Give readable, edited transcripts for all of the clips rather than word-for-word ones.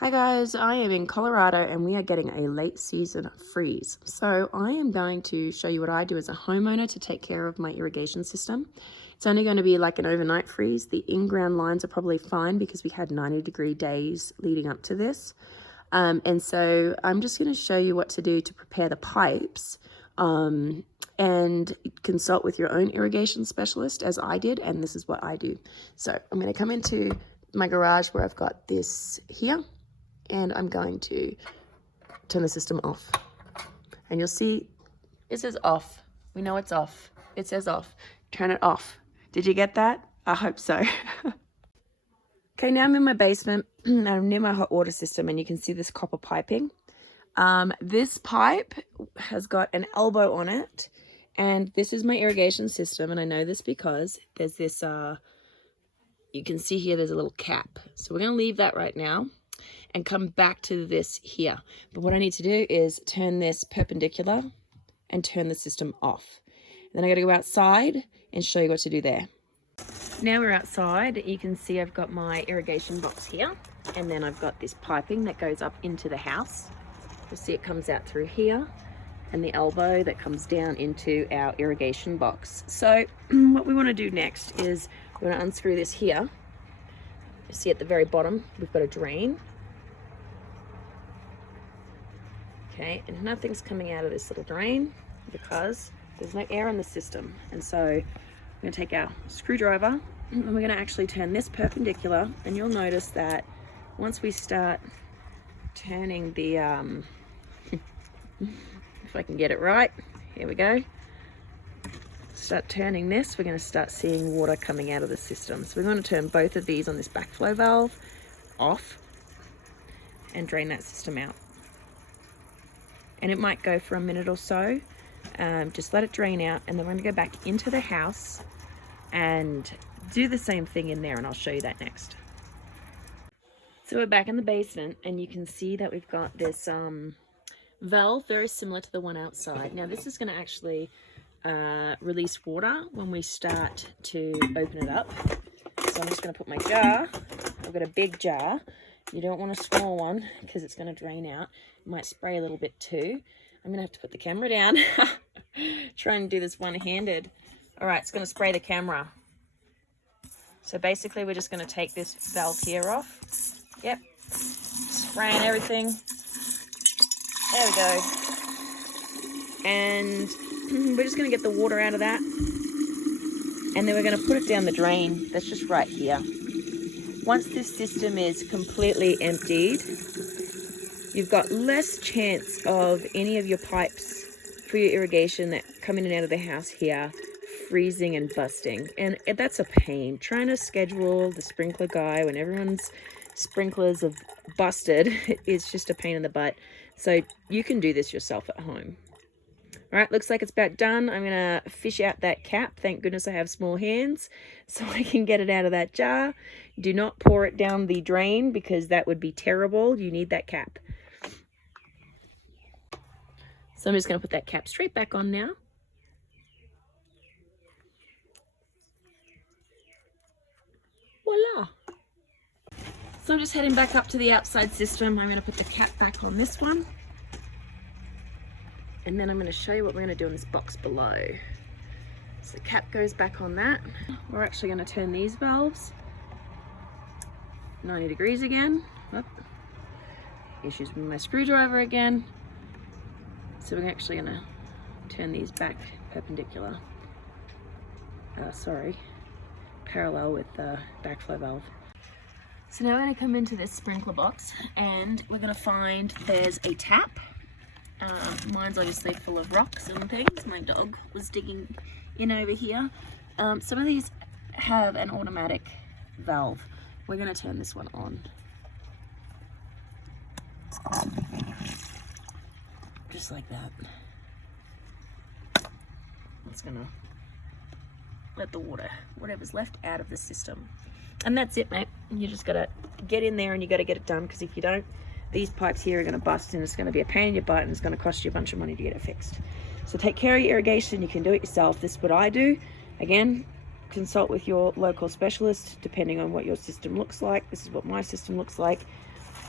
Hi guys, I am in Colorado and we are getting a late season freeze. So I am going to show you what I do as a homeowner to take care of my irrigation system. It's only going to be like an overnight freeze. The in-ground lines are probably fine because we had 90-degree days leading up to this. And so I'm just going to show you what to do to prepare the pipes and consult with your own irrigation specialist as I did, and this is what I do. So I'm going to come into my garage where I've got this here, and I'm going to turn the system off. And you'll see it says off. We know it's off. It says off. Turn it off. Did you get that? I hope so. Okay, now I'm in my basement. I'm near my hot water system, and you can see this copper piping. This pipe has got an elbow on it, and this is my irrigation system, and I know this because there's this, you can see here there's a little cap. So we're going to leave that right now and come back to this here. But what I need to do is turn this perpendicular and turn the system off. Then I got to go outside and show you what to do there. Now we're outside. You can see I've got my irrigation box here, and then I've got this piping that goes up into the house. You'll see it comes out through here, and the elbow that comes down into our irrigation box. So what we want to do next is we're going to unscrew this here. You see at the very bottom we've got a drain. Okay, and nothing's coming out of this little drain because there's no air in the system. And so we're going to take our screwdriver and we're going to actually turn this perpendicular, and you'll notice that once we start turning the if I can get it right, here we go, start turning this, we're going to start seeing water coming out of the system. So we're going to turn both of these on this backflow valve off and drain that system out. And it might go for a minute or so. Just let it drain out, and then we're going to go back into the house and do the same thing in there, and I'll show you that next. So we're back in the basement, and you can see that we've got this valve very similar to the one outside. Now this is going to actually release water when we start to open it up. So I'm just going to put my jar. I've got a big jar. You don't want a small one because it's going to drain out. It might spray a little bit too. I'm going to have to put the camera down. Try and do this one-handed. All right, it's going to spray the camera. So basically we're just going to take this valve here off. Yep, spraying everything. There we go. And we're just going to get the water out of that. And then we're going to put it down the drain. That's just right here. Once this system is completely emptied, you've got less chance of any of your pipes for your irrigation that come in and out of the house here freezing and busting. And that's a pain. Trying to schedule the sprinkler guy when everyone's sprinklers have busted is just a pain in the butt. So you can do this yourself at home. All right, looks like it's about done. I'm gonna fish out that cap. Thank goodness I have small hands so I can get it out of that jar. Do not pour it down the drain because that would be terrible. You need that cap. So I'm just gonna put that cap straight back on now. Voila. So I'm just heading back up to the outside system. I'm gonna put the cap back on this one. And then I'm going to show you what we're going to do in this box below. So the cap goes back on that. We're actually going to turn these valves 90 degrees again. Oop. Issues with my screwdriver again. So we're actually going to turn these back perpendicular. Parallel with the backflow valve. So now we're going to come into this sprinkler box, and we're going to find there's a tap. Mine's obviously full of rocks and things. My dog was digging in over here. Some of these have an automatic valve. We're going to turn this one on. Just like that. It's going to let the water, whatever's left, out of the system. And that's it, mate. You just got to get in there and you got to get it done, because if you don't, these pipes here are going to bust and it's going to be a pain in your butt and it's going to cost you a bunch of money to get it fixed. So take care of your irrigation. You can do it yourself. This is what I do. Again, consult with your local specialist depending on what your system looks like. This is what my system looks like.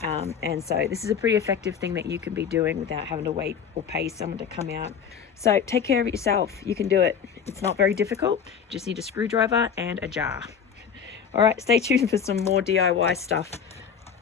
And so this is a pretty effective thing that you can be doing without having to wait or pay someone to come out. So take care of it yourself. You can do it. It's not very difficult. You just need a screwdriver and a jar. All right, stay tuned for some more DIY stuff.